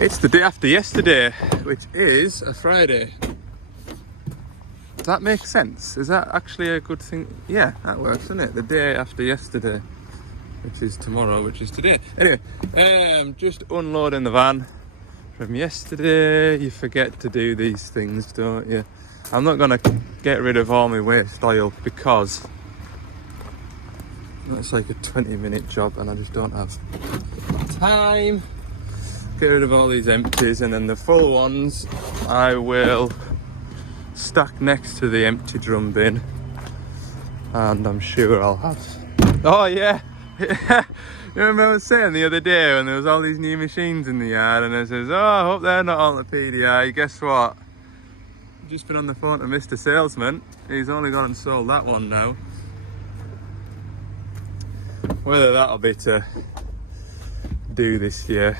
It's the day after yesterday, which is a Friday. Does that make sense? Is that actually a good thing? Yeah, that works, doesn't it? The day after yesterday, which is tomorrow, which is today. Anyway, I'm just unloading the van from yesterday. You forget to do these things, don't you? I'm not going to get rid of all my waste oil because that's like a 20-minute job and I just don't have time. Get rid of all these empties, and then the full ones I will stack next to the empty drum bin, and I'm sure I'll have. Oh yeah, you remember I was saying the other day when there was all these new machines in the yard, and I says, oh, I hope they're not all the PDI. Guess what? I've just been on the phone to Mr. Salesman. He's only gone and sold that one now. Whether that'll be to do this year.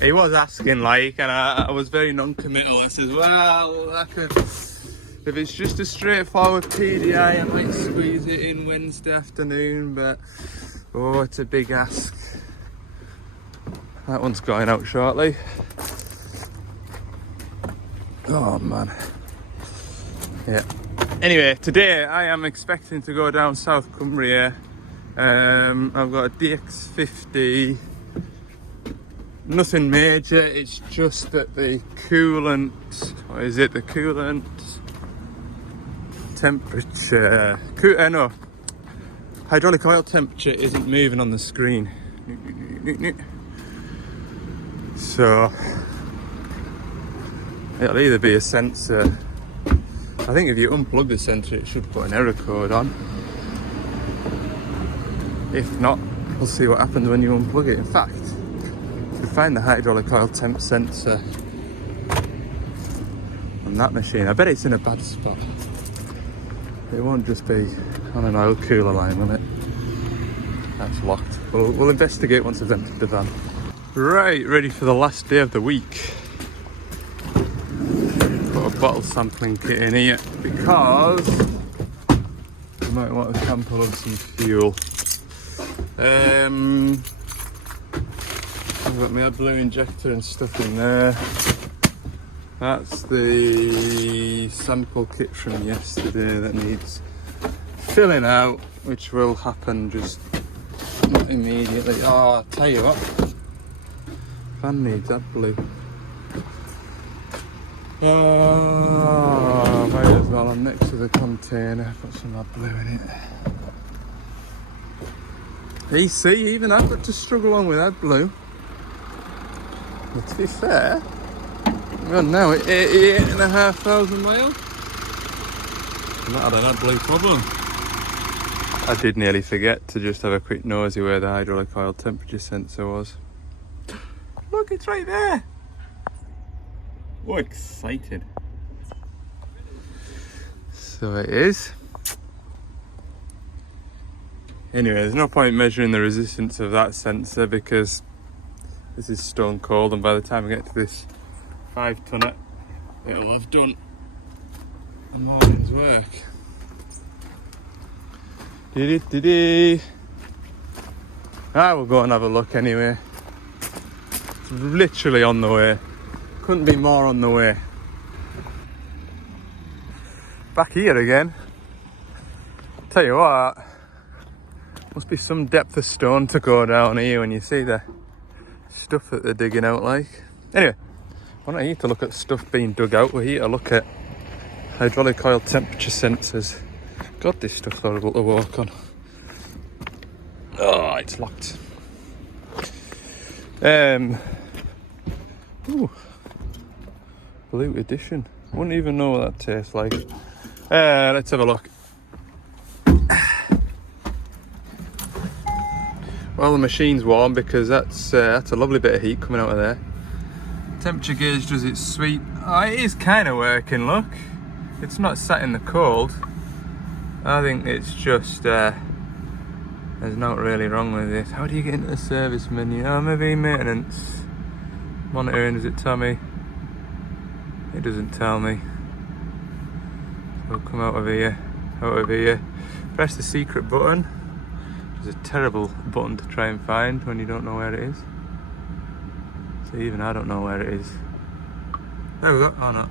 He was asking, like, and I was very non-committal. I says, well, I could, if it's just a straightforward PDI, I might squeeze it in Wednesday afternoon, but oh, it's a big ask. That one's going out shortly. Oh man. Yeah. Anyway, today I am expecting to go down South Cumbria. I've got a DX50. Nothing major, it's just that the coolant, what is it, the coolant temperature, no, hydraulic oil temperature isn't moving on the screen. So, it'll either be a sensor, I think if you unplug the sensor it should put an error code on. If not, we'll see what happens when you unplug it. In fact, find the hydraulic oil temp sensor on that machine. I bet it's in a bad spot. It won't just be on an oil cooler line, will it? That's locked. We'll investigate once I've emptied the van. Right, ready for the last day of the week. Put a bottle sampling kit in here because we might want a sample of some fuel. I've got my blue injector and stuff in there. That's the sample kit from yesterday that needs filling out, which will happen just not immediately. Oh, I'll tell you what, fan needs AdBlue. Oh, might as well. I'm next to the container, put some AdBlue in it. You see, even I've got to struggle on with AdBlue. But to be fair, we're now at 88,500 miles. I'm not had an AdBlue problem. I did nearly forget to just have a quick nosy where the hydraulic oil temperature sensor was. Look, it's right there. Oh, excited. So it is. Anyway, there's no point measuring the resistance of that sensor because this is stone cold, and by the time I get to this 5-tonner, it'll have done a morning's work. I will go and have a look anyway. It's literally on the way. Couldn't be more on the way. Back here again. Tell you what, must be some depth of stone to go down here when you see the stuff that they're digging out like. Anyway, we're not here to look at stuff being dug out, we're here to look at hydraulic oil temperature sensors. God, this stuff's horrible to walk on. Oh, it's locked. Ooh, Blue Edition. Wouldn't even know what that tastes like. Let's have a look. Well, the machine's warm because that's a lovely bit of heat coming out of there. Temperature gauge does its sweep. Oh, it is kind of working, look. It's not sat in the cold. I think it's just, there's not really wrong with it. How do you get into the service menu? Oh, maybe maintenance. Monitoring, does it tell me? It doesn't tell me. So we'll come out of here. Press the secret button. It's a terrible button to try and find when you don't know where it is. So even I don't know where it is. There we go. Oh no.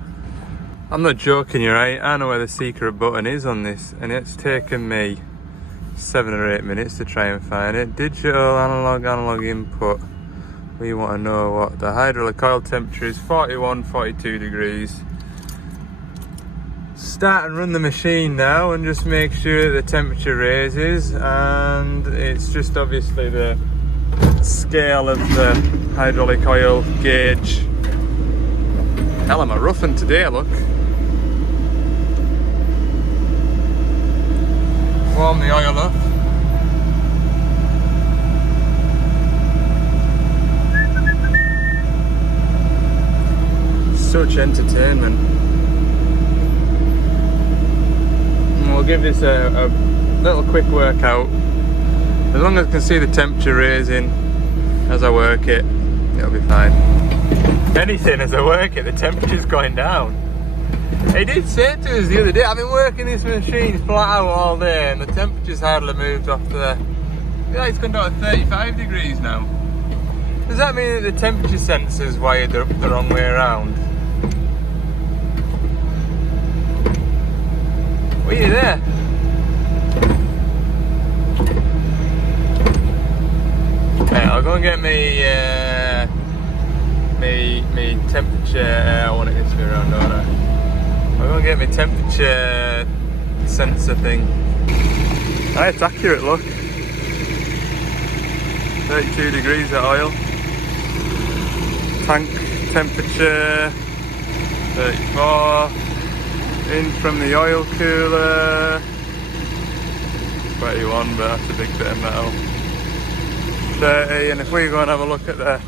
I'm not joking you, right? I know where the secret button is on this, and it's taken me 7 or 8 minutes to try and find it. Digital, analog input. We want to know what the hydraulic oil temperature is. 41, 42 degrees. Start and run the machine now and just make sure that the temperature raises, and it's just obviously the scale of the hydraulic oil gauge. Hell, am I roughing today, look. Warm the oil up. Such entertainment. And we'll give this a little quick workout. As long as I can see the temperature raising as I work it, it'll be fine. Anything as I work it, the temperature's going down. He did say to us the other day, I've been working this machine flat out all day and the temperature's hardly moved off the... Yeah, it's gone down to 35 degrees now. Does that mean that the temperature sensor's wired the wrong way around? Were you there? Okay, I'll go and get me temperature. I want it this way around, don't I? I'm going to get my temperature sensor thing. Ah, it's accurate, look. 32 degrees at oil. Tank temperature 34. In from the oil cooler 21, but that's a big bit of metal. 30, and if we go and have a look at the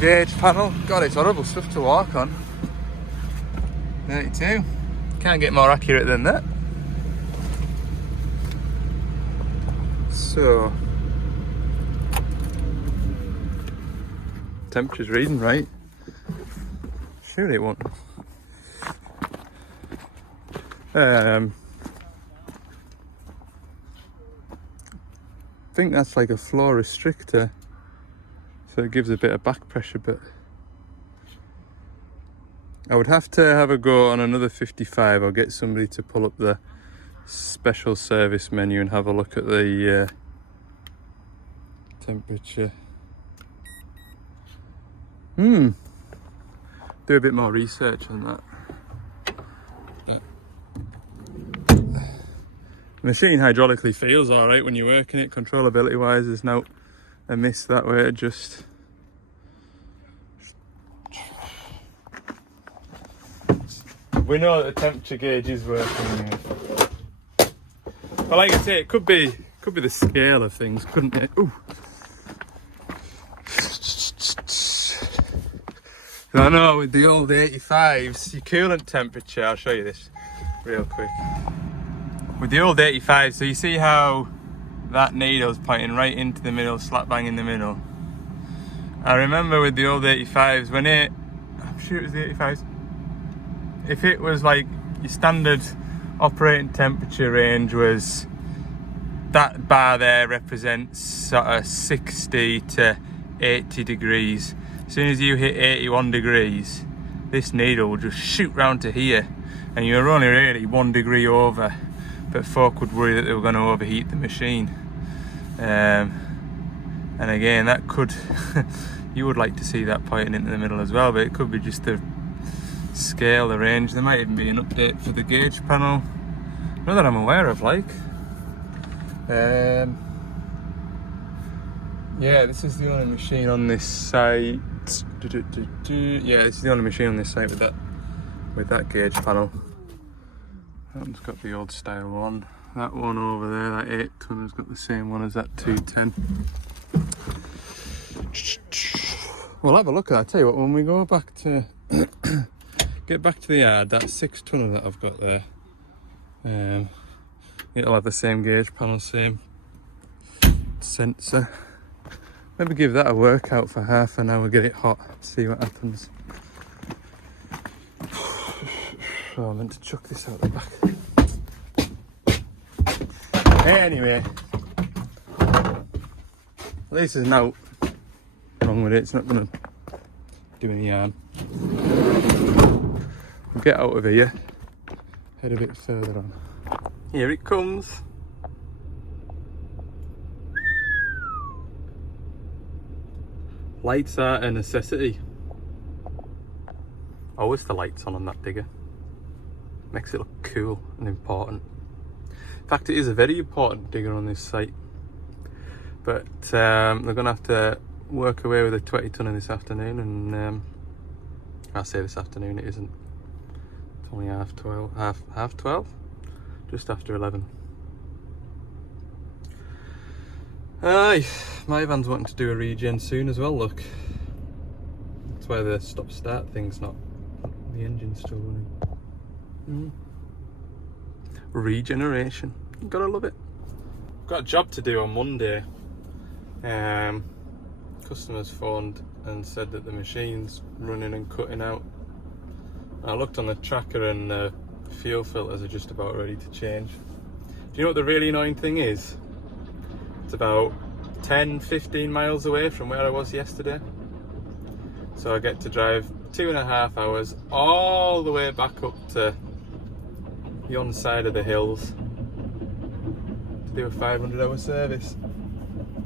gauge panel, God, it's horrible stuff to walk on. 32. Can't get more accurate than that. So, temperature's reading right. Surely it won't. I think that's like a flow restrictor, so it gives a bit of back pressure, but I would have to have a go on another 55. I'll get somebody to pull up the special service menu and have a look at the temperature. Do a bit more research on that. The machine hydraulically feels alright when you're working it. Controllability wise, there's no amiss that way. Just we know that the temperature gauge is working. But like I say, it could be the scale of things, couldn't it? Ooh. I know with the old 85s, your coolant temperature, I'll show you this real quick. With the old 85, so you see how that needle's pointing right into the middle, slap bang in the middle. I remember with the old 85s, when I'm sure it was the 85s, if it was like your standard operating temperature range was, that bar there represents sort of 60 to 80 degrees. As soon as you hit 81 degrees, this needle will just shoot round to here, and you're only really 1 degree over. But folk would worry that they were going to overheat the machine. And again, that could, you would like to see that pointing into the middle as well, but it could be just the scale, the range. There might even be an update for the gauge panel. Not that I'm aware of, like. Yeah, this is the only machine on this site. Yeah, this is the only machine on this site with that gauge panel. That one's got the old style one. That one over there, that 8 ton, has got the same one as that 210. We'll have a look at that. I tell you what, when we go back to get back to the yard, that 6 tonner that I've got there, it'll have the same gauge panel, same sensor. Maybe give that a workout for half an hour, get it hot, see what happens. Oh, I meant to chuck this out the back. Anyway, at least there's no wrong with it. It's not going to doing the arm. We'll get out of here, head a bit further on. Here it comes. Lights are a necessity. Always the lights on that digger. Makes it look cool and important. In fact, it is a very important digger on this site. But they're going to have to work away with a 20 tonner this afternoon, and I say this afternoon, it isn't. It's only half 12, just after 11. Aye, my van's wanting to do a regen soon as well, look. That's why the stop start thing's not, the engine's still running. Regeneration, gotta love it. Got a job to do on Monday. Customers phoned and said that the machine's running and cutting out. I looked on the tracker and the fuel filters are just about ready to change. Do you know what the really annoying thing is? It's about 10-15 miles away from where I was yesterday. So I get to drive 2.5 hours all the way back up to yon side of the hills to do a 500-hour service.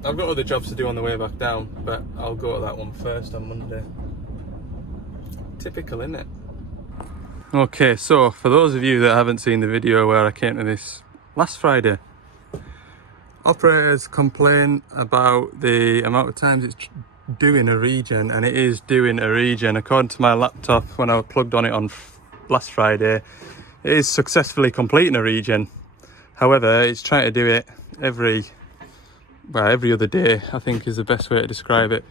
I've got other jobs to do on the way back down, but I'll go at that one first on Monday. Typical, isn't it? Okay, so for those of you that haven't seen the video where I came to this last Friday, operators complain about the amount of times it's doing a regen, and it is doing a regen. According to my laptop, when I plugged on it on last Friday, it is successfully completing a regen. However, it's trying to do it every other day, I think is the best way to describe it.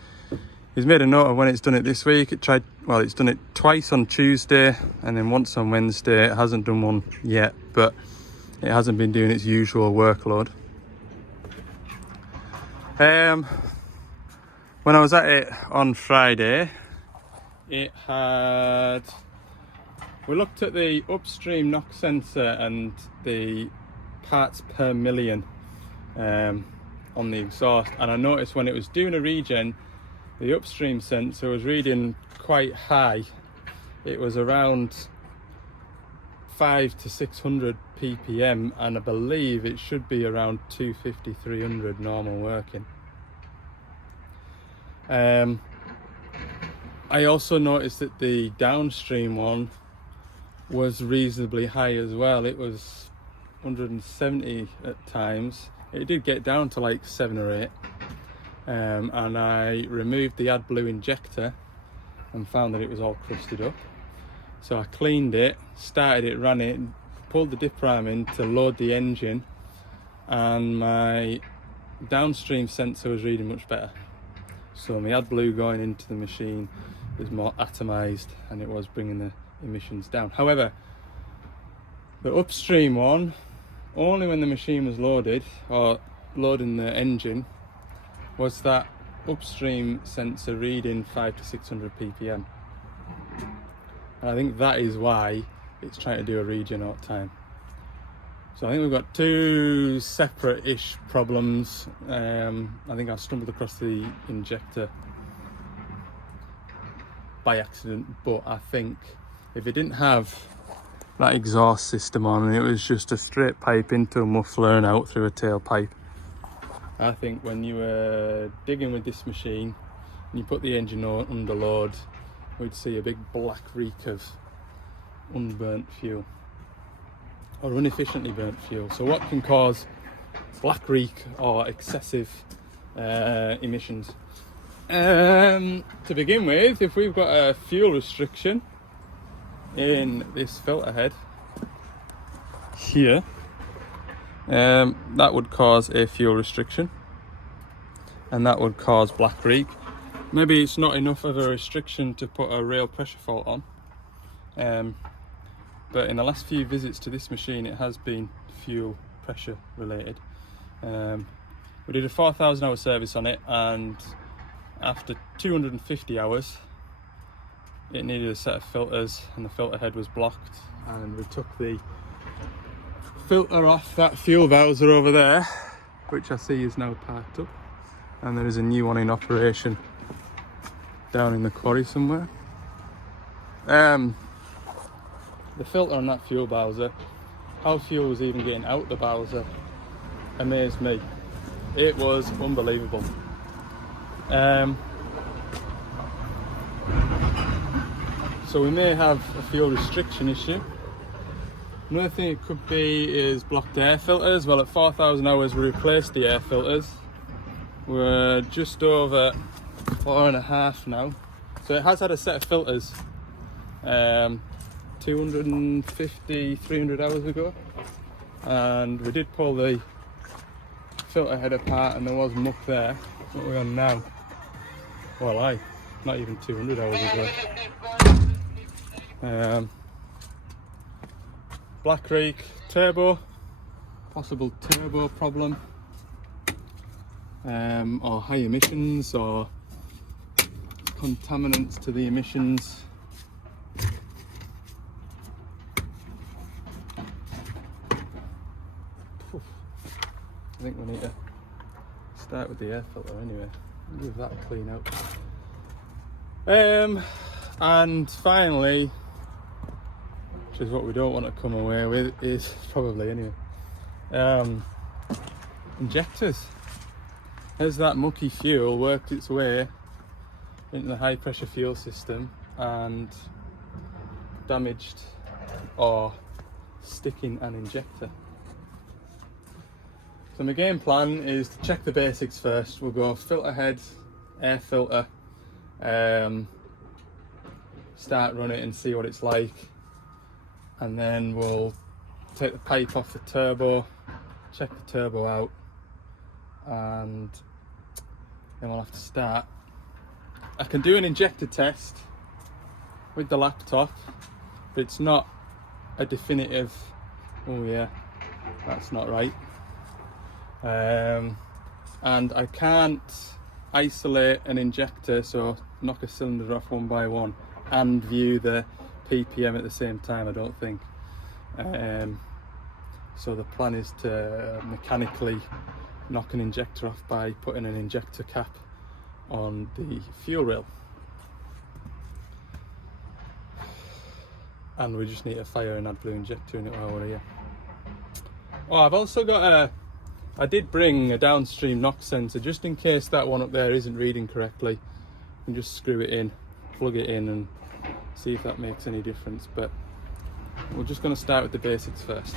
He's made a note of when it's done it this week. It's done it twice on Tuesday and then once on Wednesday. It hasn't done one yet, but it hasn't been doing its usual workload. When I was at it on Friday, we looked at the upstream knock sensor and the parts per million on the exhaust, and I noticed when it was doing a regen, the upstream sensor was reading quite high. It was around 500 to 600 ppm, and I believe it should be around 250-300 normal working. I also noticed that the downstream one was reasonably high as well. It was 170 at times. It did get down to like 7 or 8. And I removed the AdBlue injector and found that it was all crusted up. So I cleaned it, started it, ran it, pulled the dip ram in to load the engine, and my downstream sensor was reading much better. So my AdBlue going into the machine is more atomized, and it was bringing the emissions down. However, the upstream one, only when the machine was loaded, or loading the engine, was that upstream sensor reading 500 to 600 ppm. And I think that is why it's trying to do a regen all the time. So I think we've got two separate-ish problems. I think I stumbled across the injector by accident, but I think if it didn't have that exhaust system on and it was just a straight pipe into a muffler and out through a tailpipe, I think when you were digging with this machine and you put the engine under load, we'd see a big black reek of unburnt fuel, or inefficiently burnt fuel. So what can cause black reek or excessive emissions? To begin with, if we've got a fuel restriction in this filter head here, that would cause a fuel restriction, and that would cause black reek. Maybe it's not enough of a restriction to put a rail pressure fault on, but in the last few visits to this machine it has been fuel pressure related. We did a 4,000 hour service on it, and after 250 hours it needed a set of filters, and the filter head was blocked, and we took the filter off that fuel bowser over there, which I see is now parked up, and there is a new one in operation down in the quarry somewhere. The filter on that fuel bowser, how fuel was even getting out the bowser, amazed me. It was unbelievable. So we may have a fuel restriction issue. Another thing it could be is blocked air filters. Well, at 4,000 hours we replaced the air filters. We're just over 4.5 now. So it has had a set of filters 250, 300 hours ago. And we did pull the filter head apart and there was muck there. What we're on now? Well, not even 200 hours ago. Black reek, turbo, possible turbo problem, or high emissions or contaminants to the emissions. I think we need to start with the air filter anyway. Give that a clean out. And finally, which is what we don't want to come away with, is probably anyway, injectors. Has that mucky fuel worked its way into the high pressure fuel system and damaged or sticking an injector? So my game plan is to check the basics first. We'll go filter head, air filter, start run it and see what it's like, and then we'll take the pipe off the turbo, check the turbo out, and then we'll have to start. I can do an injector test with the laptop, but it's not a definitive, oh yeah, that's not right. And I can't isolate an injector, so knock a cylinder off one by one and view the ppm at the same time, I don't think. So the plan is to mechanically knock an injector off by putting an injector cap on the fuel rail. And we just need to fire an AdBlue injector in it while we're here. Oh, I've also got I did bring a downstream knock sensor just in case that one up there isn't reading correctly. You can just screw it in, plug it in and see if that makes any difference. But we're just going to start with the basics first.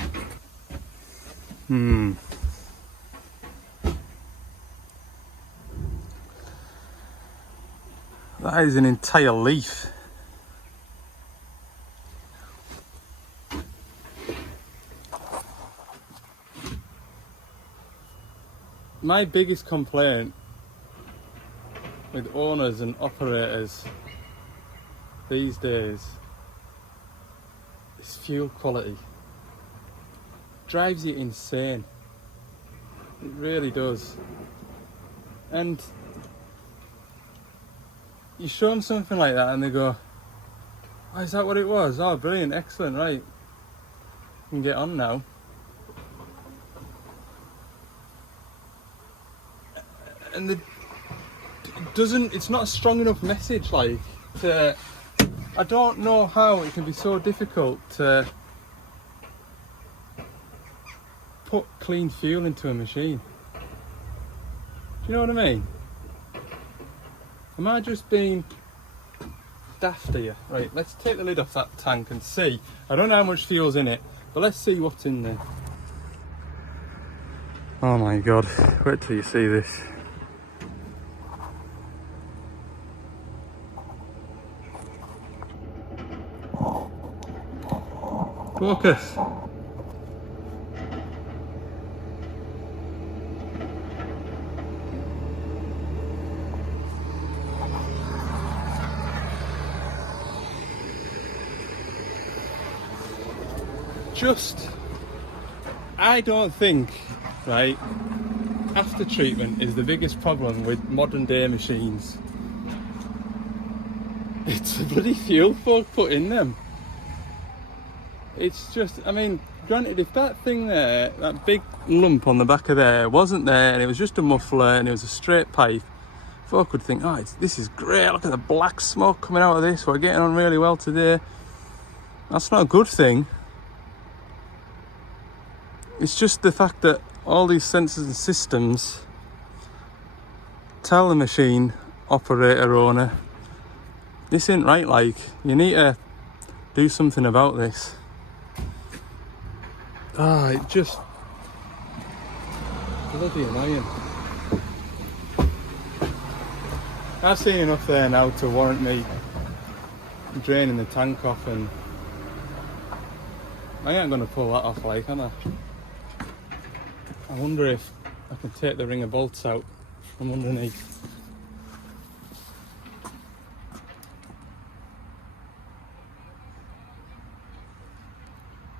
That is an entire leaf. My biggest complaint with owners and operators these days is fuel quality. Drives you insane. It really does. And you show them something like that and they go, oh, is that what it was? Oh, brilliant, excellent, right. You can get on now. And it's not a strong enough message, like, I don't know how it can be so difficult to put clean fuel into a machine. Do you know what I mean? Am I just being daft here? Right, let's take the lid off that tank and see. I don't know how much fuel's in it, but let's see what's in there. Oh my god, wait till you see this. Focus. I don't think, right, after treatment is the biggest problem with modern day machines. It's the bloody fuel folk put in them. It's just, I mean, granted, if that thing there, that big lump on the back of there wasn't there and it was just a muffler and it was a straight pipe, folk would think, oh, this is great, look at the black smoke coming out of this, we're getting on really well today. That's not a good thing. It's just the fact that all these sensors and systems tell the machine operator owner, this ain't right, like, you need to do something about this. It just bloody annoying. I've seen enough there now to warrant me draining the tank off, and I ain't gonna pull that off, like, am I? I wonder if I can take the ring of bolts out from underneath.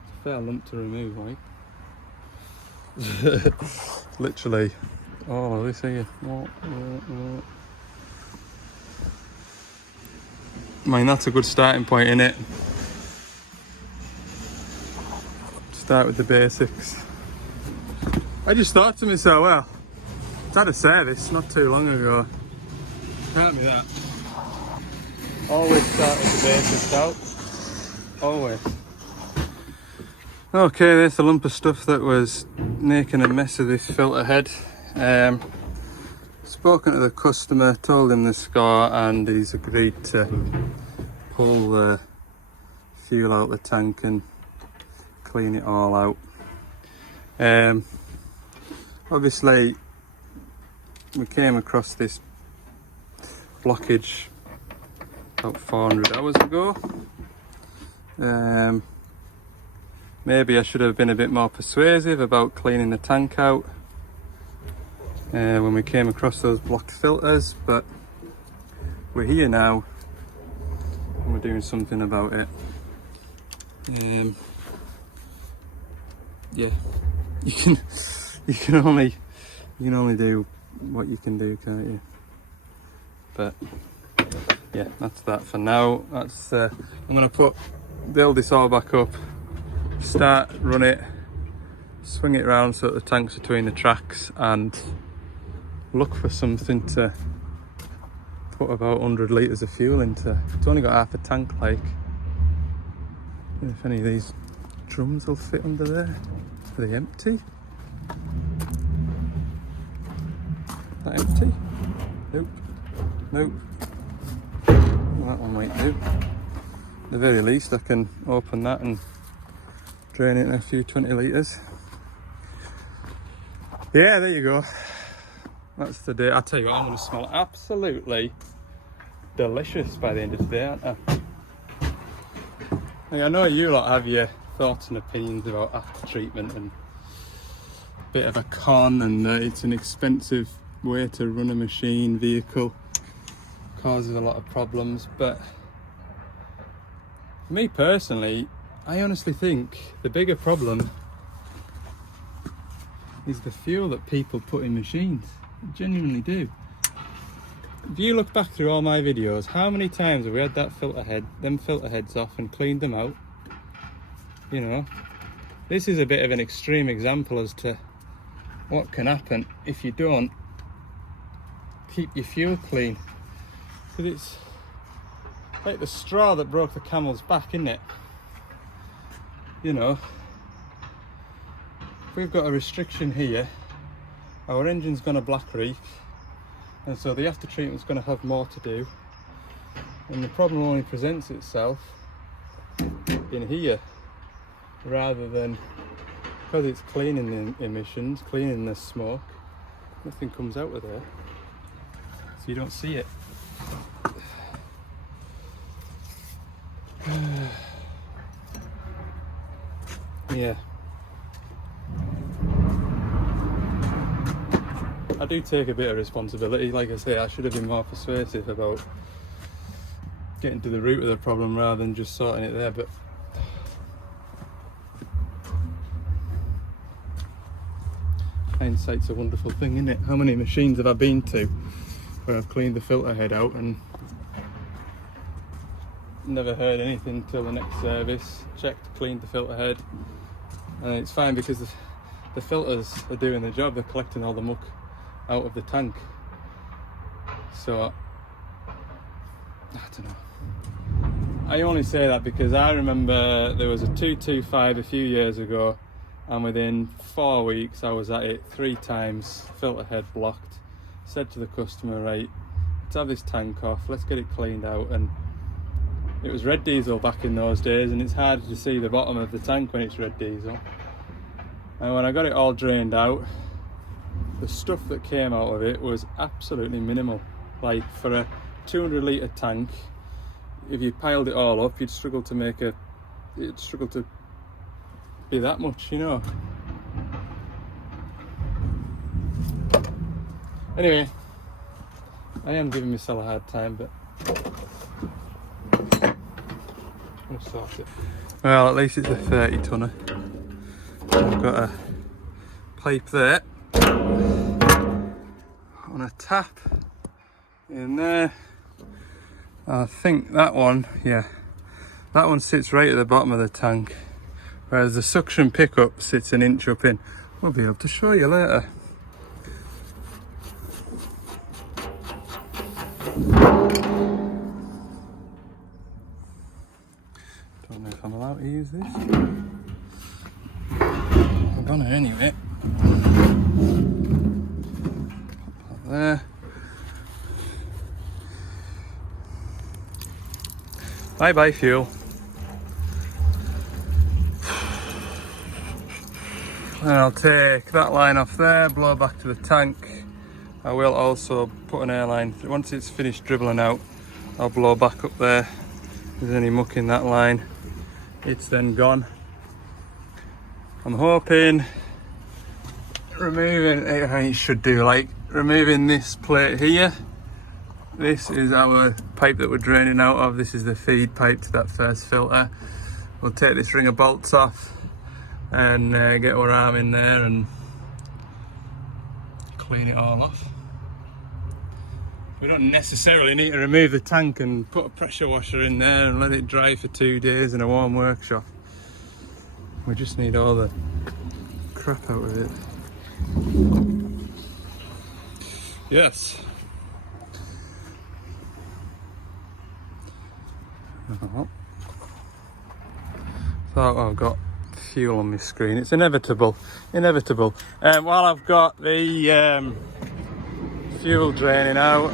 It's a fair lump to remove, like. Literally all of this here. I mean, that's a good starting point, innit? Start with the basics. I just thought to myself, well, it's had a service not too long ago. Can't be that. Always start with the basics out. Always. Okay, there's the lump of stuff that was making a mess of this filter head. Spoken to the customer, told him the score, and he's agreed to pull the fuel out the tank and clean it all out. Obviously we came across this blockage about 400 hours ago. Maybe I should have been a bit more persuasive about cleaning the tank out when we came across those blocked filters, but we're here now and we're doing something about it. Yeah, you can only do what you can do, can't you? But yeah, that's that for now. That's I'm gonna build this all back up, start, run it, swing it around so that the tank's between the tracks, and look for something to put about 100 litres of fuel into. It's only got half a tank, like. If any of these drums will fit under there. Are they empty? Is that empty? Nope. Nope. Well, that one might do. At the very least I can open that and drain it in a few 20 litres. Yeah, there you go. That's the day. I tell you what, I'm going to smell absolutely delicious by the end of the day, aren't I? Like, I know you lot have your thoughts and opinions about after treatment and a bit of a con, and it's an expensive way to run a machine vehicle, causes a lot of problems, but for me personally, I honestly think the bigger problem is the fuel that people put in machines. I genuinely do. If you look back through all my videos, how many times have we had them filter heads off and cleaned them out? You know, this is a bit of an extreme example as to what can happen if you don't keep your fuel clean. Because it's like the straw that broke the camel's back, isn't it? You know, if we've got a restriction here, our engine's going to black reek, and so the after treatment's going to have more to do, and the problem only presents itself in here rather than because it's cleaning the emissions, cleaning the smoke. Nothing comes out of there, so you don't see it. Yeah, I do take a bit of responsibility. Like I say, I should have been more persuasive about getting to the root of the problem rather than just sorting it there, but hindsight's a wonderful thing, isn't it? How many machines have I been to where I've cleaned the filter head out and never heard anything till the next service, checked, cleaned the filter head, and it's fine because the filters are doing the job, they're collecting all the muck out of the tank. So I don't know. I only say that because I remember there was a 225 a few years ago, and within 4 weeks I was at it 3 times, filter head blocked. Said to the customer, right, let's have this tank off, let's get it cleaned out. And it was red diesel back in those days, and it's hard to see the bottom of the tank when it's red diesel. And when I got it all drained out, the stuff that came out of it was absolutely minimal. Like for a 200 litre tank, if you piled it all up, you'd struggle to be that much, you know. Anyway, I am giving myself a hard time, but I'll sort it. Well, at least it's a 30 tonner. I've got a pipe there on a tap in there. I think that one, yeah, that one sits right at the bottom of the tank, whereas the suction pickup sits an inch up in. We'll be able to show you later. Don't know if I'm allowed to use this. I'm gonna anyway. Pop that there. Bye bye fuel. And I'll take that line off there, blow back to the tank. I will also put an airline, once it's finished dribbling out, I'll blow back up there. If there's any muck in that line, it's then gone. I'm hoping removing this plate here. This is our pipe that we're draining out of. This is the feed pipe to that first filter. We'll take this ring of bolts off and get our arm in there and clean it all off. We don't necessarily need to remove the tank and put a pressure washer in there and let it dry for 2 days in a warm workshop. We just need all the crap out of it. Yes. Thought I've got fuel on my screen. It's inevitable. While I've got the fuel draining out,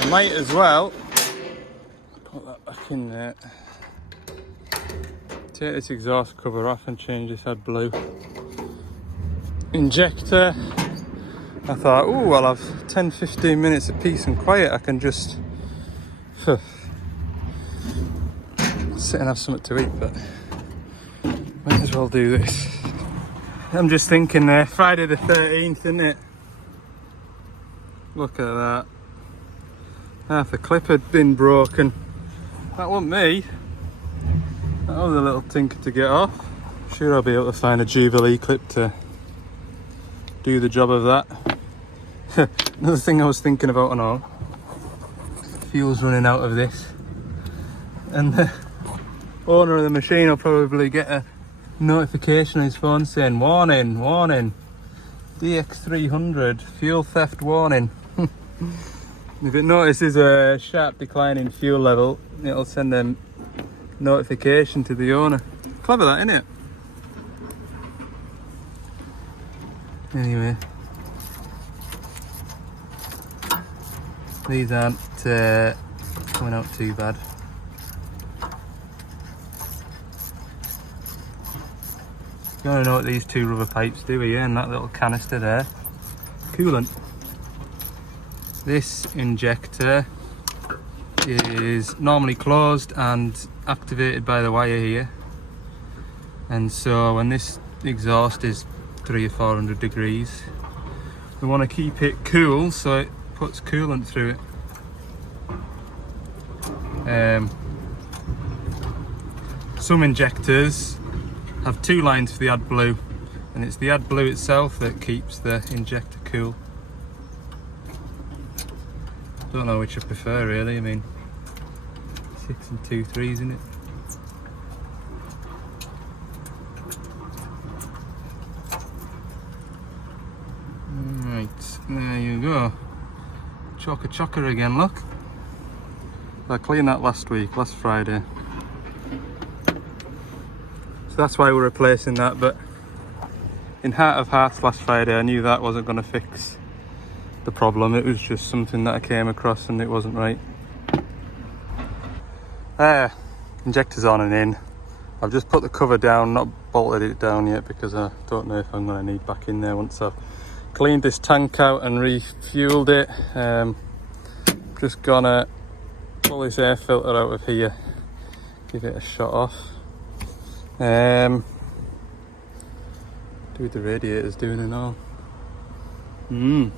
I might as well put that back in there. Take this exhaust cover off and change this AdBlue injector. I thought, oh, I'll have 10-15 minutes of peace and quiet. I can just sit and have something to eat, but might as well do this. I'm just thinking there, Friday the 13th, isn't it? Look at that. Half the clip had been broken. That wasn't me. That was a little tinker to get off. Sure, I'll be able to find a Jubilee clip to do the job of that. Another thing I was thinking about and all. Fuel's running out of this. And the owner of the machine will probably get a notification on his phone saying, warning, warning, DX300, fuel theft warning. If it notices a sharp decline in fuel level, it'll send a notification to the owner. Clever that, isn't it? Anyway, these aren't coming out too bad. You don't know what these 2 rubber pipes do here, and that little canister there. Coolant. This injector is normally closed and activated by the wire here. And so when this exhaust is 300 or 400 degrees, we want to keep it cool, so it puts coolant through it. Some injectors have 2 lines for the AdBlue, and it's the AdBlue itself that keeps the injector cool. Don't know which I prefer really. I mean, 6 and 2 3s, isn't it? Right, there you go. chocker again, look. I cleaned that last Friday. So that's why we're replacing that, but in heart of hearts last Friday I knew that wasn't going to fix the problem. It was just something that I came across and it wasn't right. Injector's on and in. I've just put the cover down, not bolted it down yet because I don't know if I'm going to need back in there once I've cleaned this tank out and refueled it. Just gonna pull this air filter out of here, give it a shot off. Do with the radiators doing and all. Do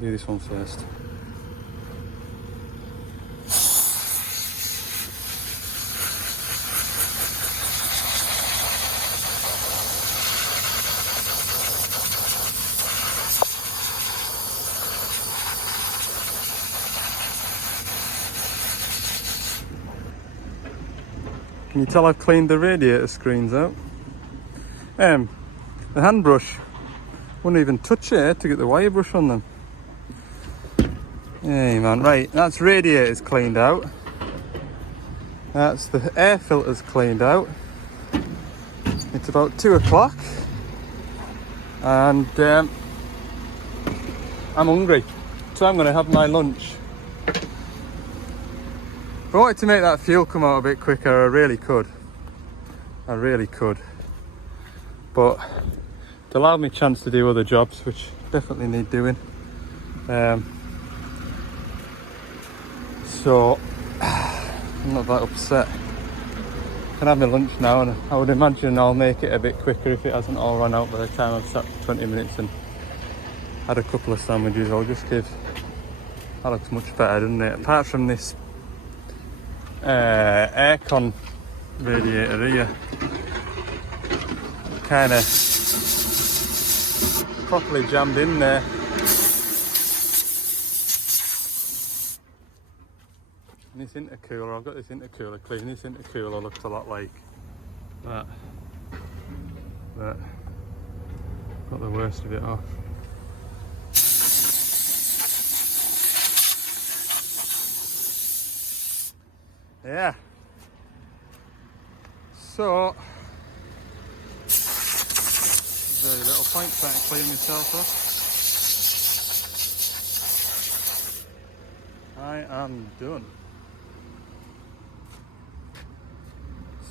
this one first. Can you tell I've cleaned the radiator screens out? The hand brush wouldn't even touch it to get the wire brush on them. Hey man, right, that's radiators cleaned out. That's the air filters cleaned out. It's about 2 o'clock and I'm hungry, so I'm going to have my lunch. If I wanted to make that fuel come out a bit quicker, I really could. But it allowed me a chance to do other jobs, which definitely need doing. So I'm not that upset. I can have my lunch now, and I would imagine I'll make it a bit quicker if it hasn't all run out by the time I've sat for 20 minutes and had a couple of sandwiches. I'll just give. That looks much better, doesn't it? Apart from this aircon radiator here, kind of properly jammed in there. And this intercooler, I've got this intercooler clean. This intercooler looks a lot like that, but got the worst of it off. Yeah. So very little point trying to clean myself up. I am done.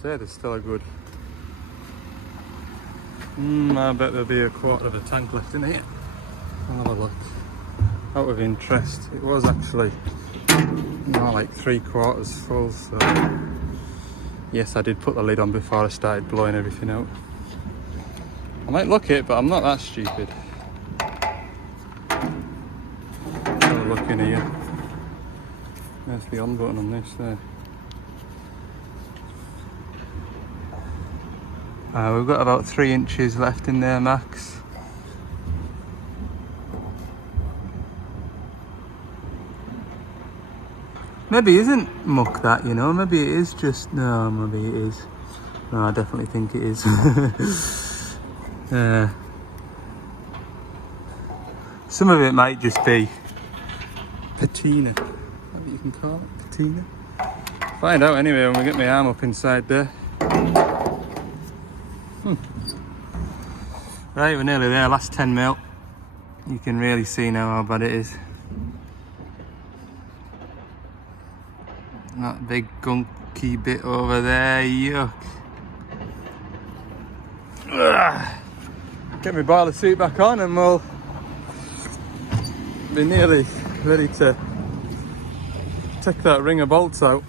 Say there's still a good. I bet there'll be a quarter of a tank left in here. I'll have a look. Out of interest, it was actually like 3/4 full, so yes, I did put the lid on before I started blowing everything out. I might look it, but I'm not that stupid. Have a look in here. There's the on button on this there. We've got about 3 inches left in there max. Maybe it isn't muck that, you know, maybe it is just, no, maybe it is. No, I definitely think it is. Some of it might just be patina. What you can call it, patina. Find out anyway when we get my arm up inside there. Right, we're nearly there, last 10 mil. You can really see now how bad it is. That big gunky bit over there, yuck. Ugh. Get my boiler suit back on and we'll be nearly ready to take that ring of bolts out.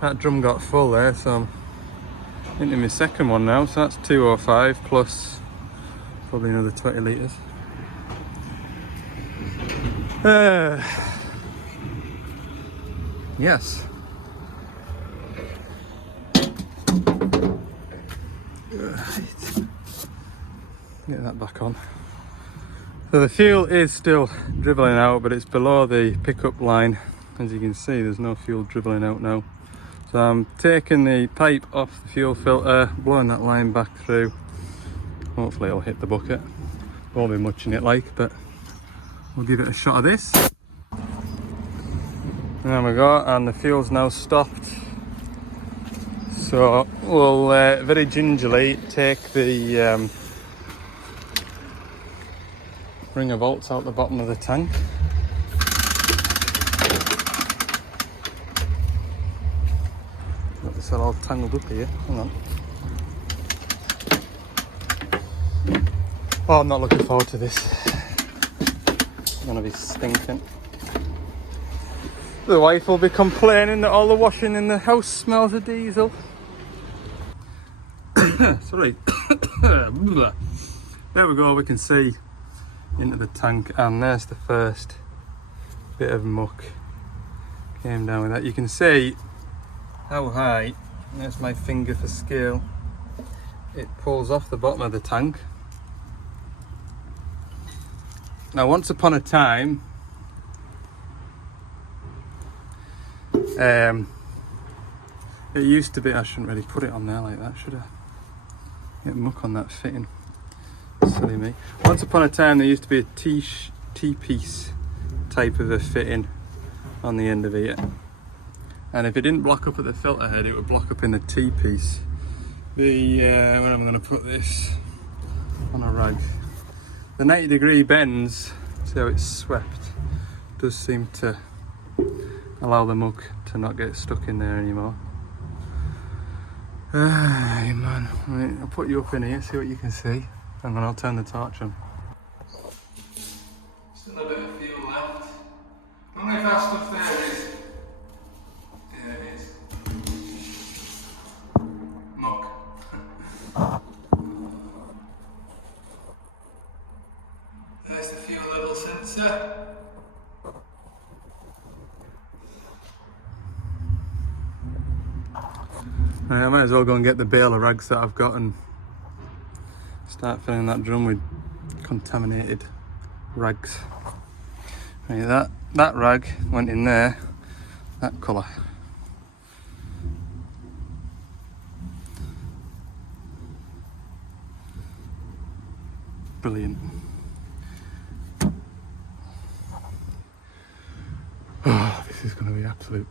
That drum got full there, so I'm into my second one now, so that's 205 plus probably another 20 litres. Yes. Right. Get that back on. So the fuel is still dribbling out, but it's below the pickup line. As you can see, there's no fuel dribbling out now. So I'm taking the pipe off the fuel filter, blowing that line back through. Hopefully it'll hit the bucket. Won't be much in it like, but We'll give it a shot of this. And there we go, and the fuel's now stopped. So we'll very gingerly take the ring of bolts out the bottom of the tank. Got this all tangled up here, hang on. Oh, I'm not looking forward to this. I'm gonna be stinking. The wife will be complaining that all the washing in the house smells of diesel. Sorry. There we go, we can see into the tank, and there's the first bit of muck came down with that. You can see how high, there's my finger for scale, it pulls off the bottom of the tank. Now once upon a time, it used to be, I shouldn't really put it on there like that, should I? Get muck on that fitting. Silly me. Once upon a time there used to be a T-piece type of a fitting on the end of it. And if it didn't block up at the filter head, it would block up in the T-piece. Where am I going to put this? On a rag. The 90-degree bends, see how it's swept, does seem to allow the muck to not get stuck in there anymore. Hey man, right, I'll put you up in here, see what you can see, and then I'll turn the torch on. Still a bit of fuel left. I don't know if our stuff there is. Yeah, it is. Muck. There's the fuel level sensor. Right, I might as well go and get the bale of rags that I've got and start filling that drum with contaminated rags. Right, that rag went in there, that colour. Brilliant. Oh, this is going to be absolute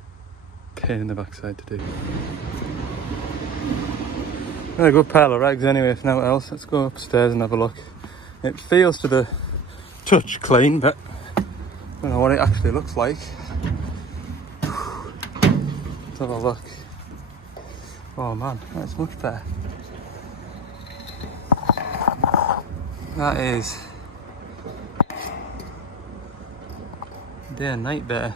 pain in the backside to do. A good pile of rags anyway, if nothing else. Let's go upstairs and have a look. It feels to the touch clean, but I don't know what it actually looks like. Let's have a look. Oh man, that's much better. That is day and night better.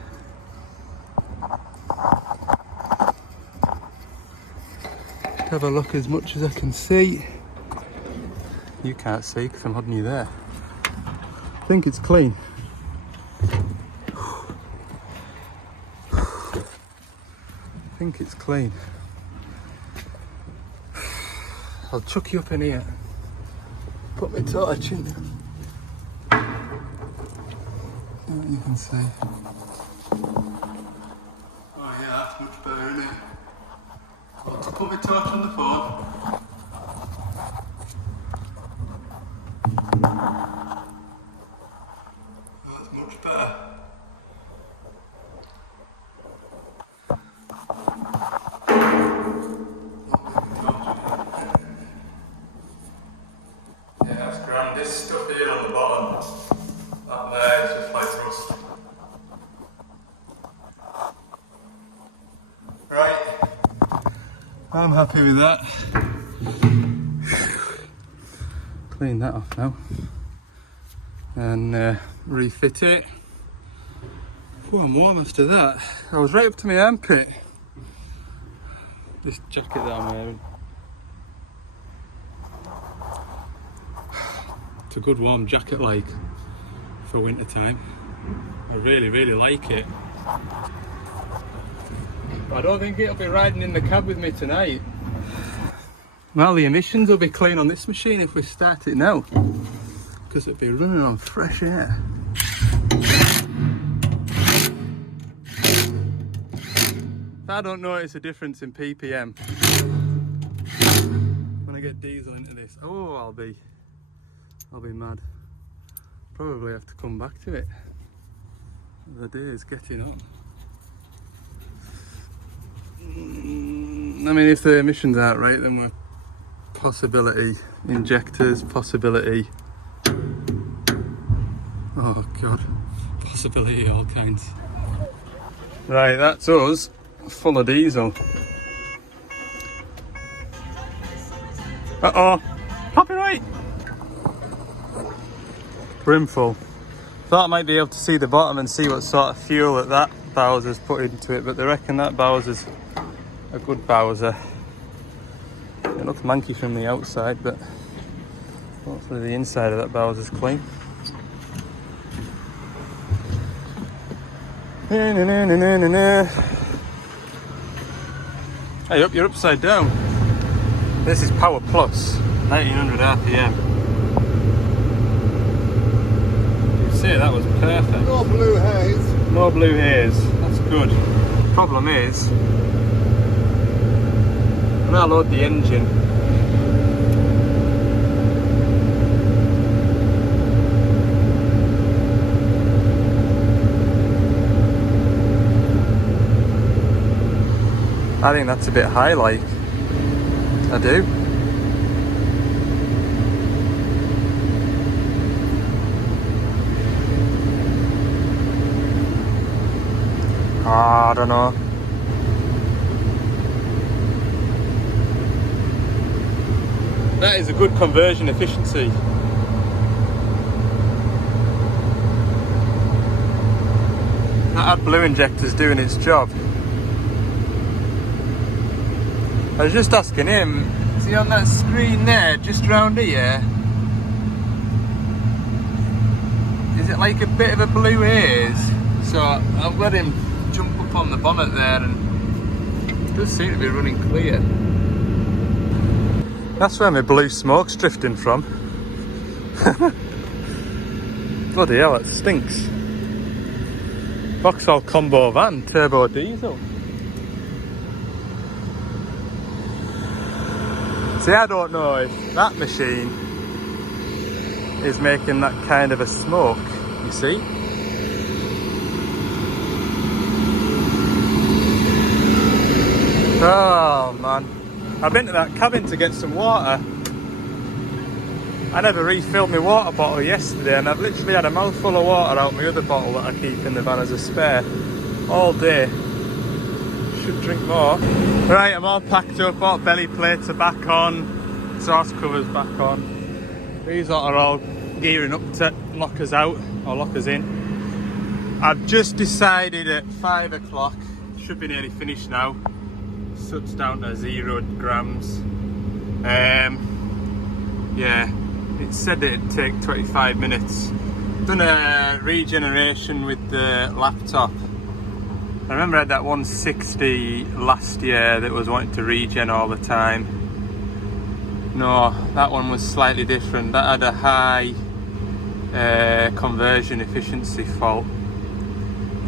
Have a look as much as I can see. You can't see because I'm holding you there. I think it's clean. I think it's clean. I'll chuck you up in here. Put my torch in. You can see. Oh yeah, that's much better, isn't it? I'll put my torch on the phone. Oh, that's much better. Yeah, that's grand. This stuff here on the bottom, that there is just like rust. Right. I'm happy with that. Clean that off now and refit it. Oh, I'm warm after that. I was right up to my armpit. This jacket that I'm wearing. It's a good warm jacket, like, for winter time. I really, really like it. But I don't think it'll be riding in the cab with me tonight. Well, the emissions will be clean on this machine if we start it now, because it'll be running on fresh air. I don't notice a difference in ppm when I get diesel into this. Oh, I'll be mad. probably have to come back to it. The day is getting up. I mean, if the emissions aren't right, then we're possibility injectors, possibility. Oh God, possibility all kinds. Right, that's us, full of diesel. Uh-oh, copyright! Brimful. Thought I might be able to see the bottom and see what sort of fuel that Bowser's put into it, but they reckon that Bowser's a good Bowser. It looks manky from the outside, but hopefully the inside of that Bowser's clean. Hey up, you're upside down. This is Power Plus, 1900 RPM. You'd say that was perfect. No blue haze. No blue haze, that's good. Problem is, when I load the engine, I think that's a bit high, like. I do. I don't know. That is a good conversion efficiency. That blue injector's doing its job. I was just asking him, see on that screen there, just round here, is it like a bit of a blue haze? So I've let him jump up on the bonnet there and it does seem to be running clear. That's where my blue smoke's drifting from. Bloody hell, it stinks. Vauxhall combo van, turbo diesel. See, I don't know if that machine is making that kind of a smoke, you see? Oh man, I've been to that cabin to get some water. I never refilled my water bottle yesterday and I've literally had a mouthful of water out my other bottle that I keep in the van as a spare all day. Should drink more. Right, I'm all packed up, all belly plates are back on, exhaust covers back on. These lot are all gearing up to lock us out, or lock us in. I've just decided at 5 o'clock, should be nearly finished now, soot's down to 0 grams. Yeah, it said it'd take 25 minutes. Done a regeneration with the laptop. I remember I had that 160 last year that was wanting to regen all the time. No, that one was slightly different. That had a high conversion efficiency fault.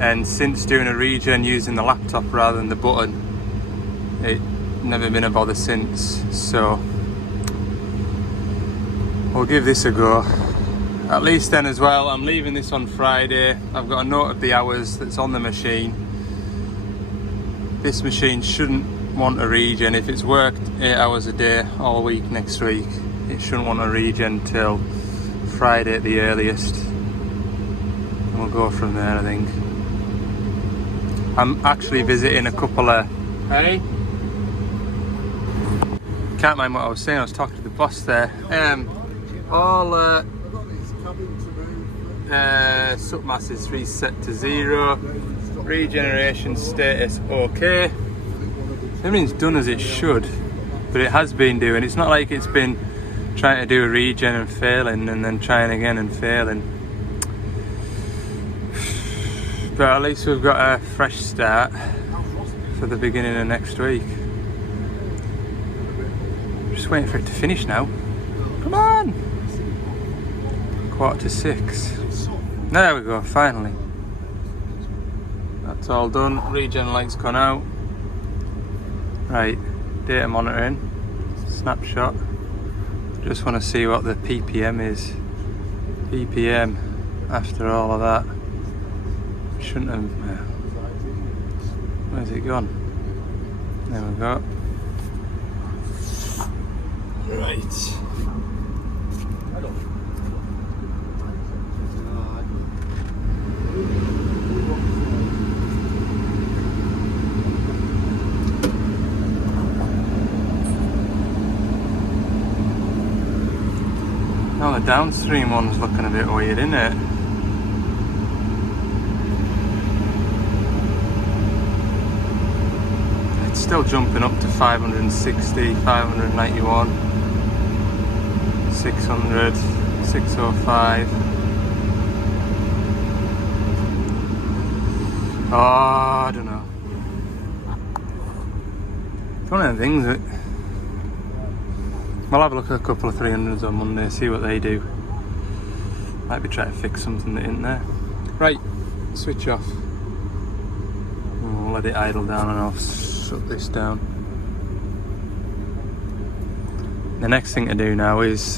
And since doing a regen using the laptop rather than the button, it's never been a bother since. So we'll give this a go. At least then as well, I'm leaving this on Friday. I've got a note of the hours that's on the machine. This machine shouldn't want a regen. If it's worked 8 hours a day all week next week, it shouldn't want a regen till Friday at the earliest. And we'll go from there, I think. I'm actually visiting a couple of... Hey? Can't mind what I was saying, I was talking to the boss there. All soot mass is reset to 0. Regeneration status okay. Everything's done as it should, but it has been doing. It's not like it's been trying to do a regen and failing and then trying again and failing. But at least we've got a fresh start for the beginning of next week. Just waiting for it to finish now. Come on! 5:45. There we go, finally. That's all done. Regen light's gone out. Right, data monitoring. Snapshot. Just want to see what the ppm is. ppm after all of that. Shouldn't have. Where's it gone? There we go. Right. Now the downstream one's looking a bit weird, isn't it? It's still jumping up to 560, 591, 600, 605. Oh, I don't know. It's one of the things that I'll have a look at a couple of 300s on Monday, see what they do. Might be trying to fix something that isn't there. Right, switch off. We'll let it idle down and I'll shut this down. The next thing to do now is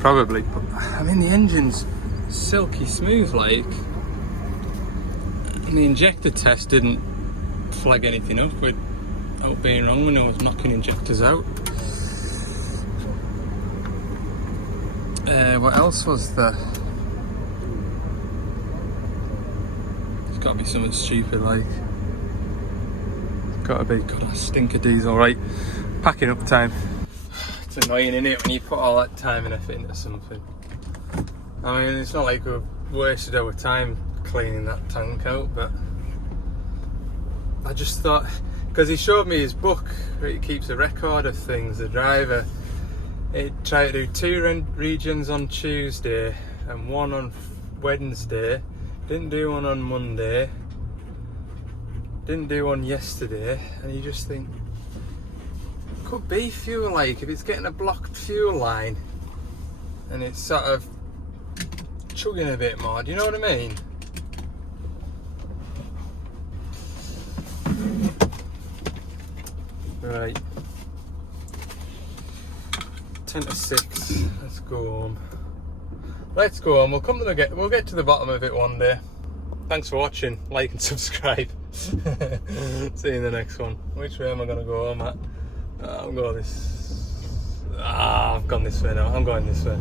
probably I mean the engine's silky smooth like, and the injector test didn't flag anything up without being wrong when I was knocking injectors out. What else was there? There's got to be something stupid like. It's got to be. God, I stink of diesel. Right, packing up time. It's annoying, isn't it, when you put all that time and effort into something. I mean, it's not like we've wasted our time cleaning that tank out, but I just thought, because he showed me his book where he keeps a record of things, the driver. He tried to do 2 regions on Tuesday and 1 on Wednesday. Didn't do 1 on Monday. Didn't do 1 yesterday. And you just think, could be fuel like, if it's getting a blocked fuel line and it's sort of chugging a bit more, do you know what I mean? Right. 10 to 6. Let's go home. Let's go home. We'll get to the bottom of it one day. Thanks for watching. Like and subscribe. See you in the next one. Which way am I gonna go home at? I've gone this way now. I'm going this way.